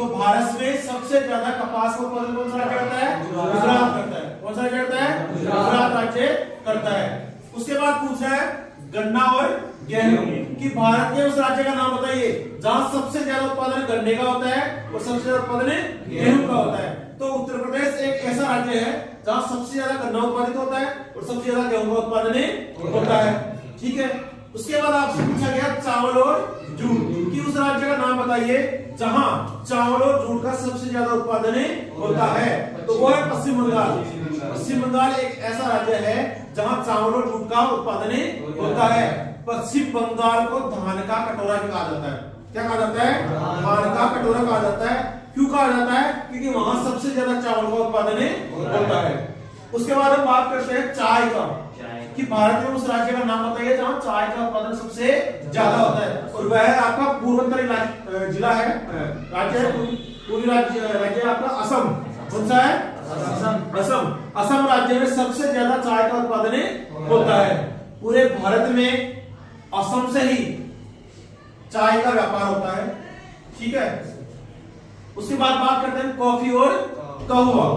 तो भारत में सबसे ज्यादा कपास का उत्पादन कौन सा राज्य करता है? गुजरात करता है। कौन सा राज्य करता है? गुजरात राज्य करता है। उसके बाद पूछा है गन्ना और गेहूं कि भारत के उस राज्य का नाम बताइए जहां सबसे ज्यादा उत्पादन गन्ने का होता है और सबसे ज्यादा उत्पादन गेहूं का होता है। तो उत्तर प्रदेश एक ऐसा राज्य है जहां सबसे ज्यादा गन्ना उत्पादित होता है और सबसे ज्यादा गेहूं का उत्पादन होता है। ठीक है। उसके बाद आपसे पूछा गया चावल और जूट कि उस राज्य का नाम बताइए जहां चावल और जूट का सबसे ज्यादा उत्पादन होता है। तो वो है पश्चिम बंगाल। पश्चिम बंगाल एक ऐसा राज्य है जहां चावल और जूट का उत्पादन होता है। पश्चिम बंगाल को धान का कटोरा भी कहा जाता है। क्या कहा जाता है? धान का कटोरा कहा जाता है। क्यों कहा जाता है? क्योंकि वहां सबसे ज्यादा चावल का उत्पादन होता है। उसके बाद हम बात करते हैं चाय का कि भारत में उस राज्य का नाम बताइए जहां चाय का उत्पादन सबसे ज्यादा होता है और वह है आपका पूर्वोत्तर जिला है, राज्य है, पूरी राज्य आपका असम। कौन सा है? असम। असम राज्य में सबसे ज्यादा चाय का उत्पादन होता है। पूरे भारत में असम से ही चाय का व्यापार होता है। ठीक है। उसके बाद बात करते हैं कॉफी और कहवा।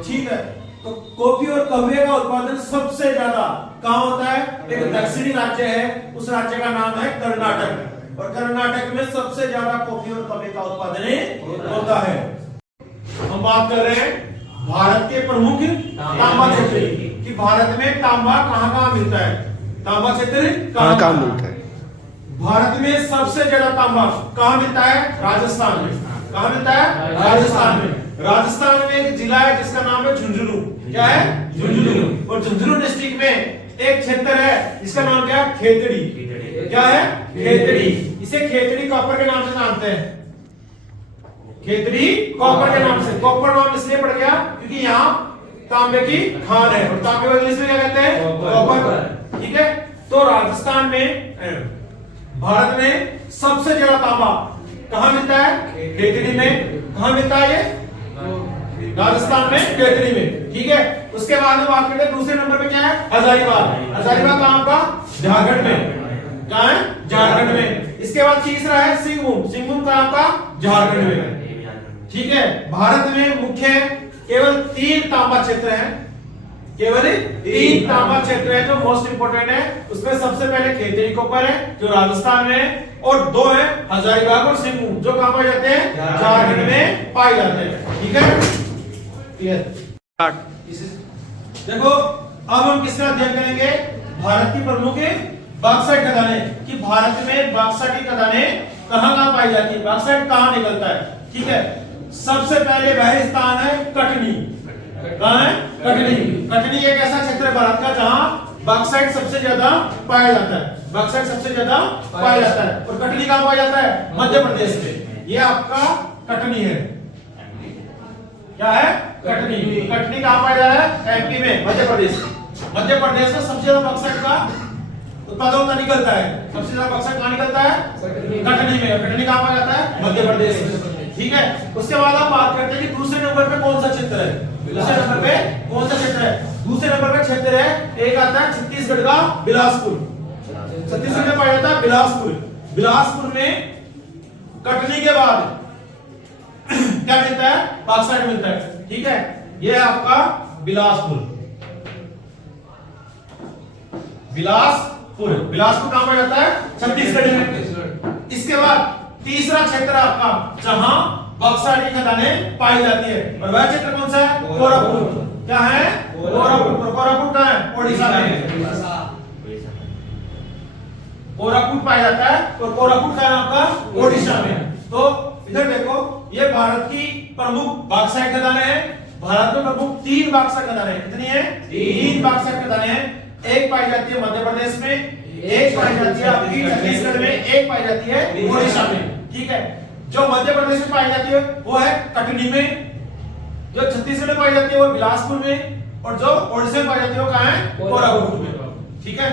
ठीक है। तो कॉफी और कहवे का उत्पादन सबसे ज्यादा कहां होता है? एक दक्षिणी राज्य है, उस राज्य का नाम है कर्नाटक और कर्नाटक में सबसे ज्यादा कॉफी और कहवे का उत्पादन होता है। हम बात कर रहे हैं भारत के प्रमुख तांबा क्षेत्र कि भारत में तांबा कहां मिलता है? तांबा क्षेत्र कहां मिलता है? भारत में सबसे ज्यादा तांबा कहां मिलता है? राजस्थान में। कहां मिलता है? राजस्थान में। राजस्थान में एक जिला है जिसका नाम है झुंझुनू। क्या है? झुंझुनू। और झुंझुनू डिस्ट्रिक्ट में एक क्षेत्र है जिसका नाम क्या है? खेतड़ी। क्या है? खेतड़ी। इसे खेतड़ी कॉपर के नाम से जानते हैं। खेतड़ी कॉपर के नाम से। कॉपर नाम इसलिए पड़ गया क्योंकि यहाँ तांबे की खान है और तांबे को इंग्लिश में क्या कहते हैं? कॉपर। ठीक है। तो राजस्थान में, भारत में सबसे ज्यादा तांबा कहां मिलता है? खेतड़ी में। कहां मिलता है ये? राजस्थान में, खेतड़ी में। ठीक है। उसके बाद में बात करते हैं दूसरे नंबर पे क्या है? हजारीबाग। हजारीबाग कहां का? झारखंड में। कहां है? झारखंड में। इसके बाद तीसरा है सिंहभूम। सिंहभूम कहां का? झारखंड में। ठीक है। भारत में मुख्य केवल 3 तांबा क्षेत्र हैं। केवल 3 तांबा क्षेत्र है जो मोस्ट इंपोर्टेंट है। उसमें सबसे पहले खेतड़ी कॉपर है जो राजस्थान में है और 2 है हजारीबाग और सिंहभूम जो कहां पाए जाते हैं? झारखंड में पाए जाते हैं। ठीक है। क्लियर। देखो अब हम किसका अध्ययन करेंगे? भारत की प्रमुख बॉक्साइट खदानें कि भारत में बॉक्साइट की खदानें कहां पाई जाती है? बॉक्साइट कहां निकलता है? ठीक है। सबसे पहले वह स्थान है कटनी। कहां है? कटनी। कटनी एक ऐसा क्षेत्र है भारत का जहां बॉक्साइट सबसे ज्यादा पाया जाता है। बॉक्साइट सबसे ज्यादा पाया जाता है और कटनी कहां पाया जाता है? मध्य प्रदेश में। ये आपका कटनी है। क्या है? कटनी। कटनी कहां पाया जाता है? एमपी में, मध्य प्रदेश। मध्य प्रदेश में सबसे ज्यादा बॉक्साइट का उत्पादन निकलता है। सबसे ज्यादा बॉक्साइट कहां निकलता है? कटनी में। कटनी कहां पाया जाता है? मध्य प्रदेश में। ठीक है। उसके बाद हम बात करते हैं कि दूसरे नंबर पे कौन सा क्षेत्र है? दूसरे नंबर पे कौन सा क्षेत्र है? दूसरे नंबर पे क्षेत्र है एक आता है छत्तीसगढ़ का बिलासपुर। छत्तीसगढ़ में पाया जाता है बिलासपुर। बिलासपुर में कटनी के बाद क्या मिलता है? बॉक्साइट मिलता है। ठीक है। यह है आपका बिलासपुर। बिलासपुर। बिलासपुर कहां पाया जाता है? छत्तीसगढ़ में। इसके बाद तीसरा क्षेत्र आपका जहां बॉक्साइट की खदानें पाई जाती है और वह क्षेत्र कौन सा है? कोरापुट। क्या है? कोरापुट। कोरापुट कहां है? ओडिशा में। कोरापुट पाया जाता है और कोरापुट का आपका ओडिशा में। तो इधर देखो ये भारत की प्रमुख बॉक्साइट खदानें हैं। भारत में प्रमुख 3 बॉक्साइट खदानें कितनी है? 3 बॉक्साइट खदानें हैं। एक पाई जाती है मध्य प्रदेश में, एक पाई जाती है आपकी छत्तीसगढ़ में, एक पाई जाती है ओडिशा में। ठीक है। जो मध्य प्रदेश में पाई जाती है वो है कटनी में, जो छत्तीसगढ़ में पाई जाती है वो बिलासपुर में और जो ओडिशा में पाई जाती है वो कहां है? कोरापुट में। ठीक है।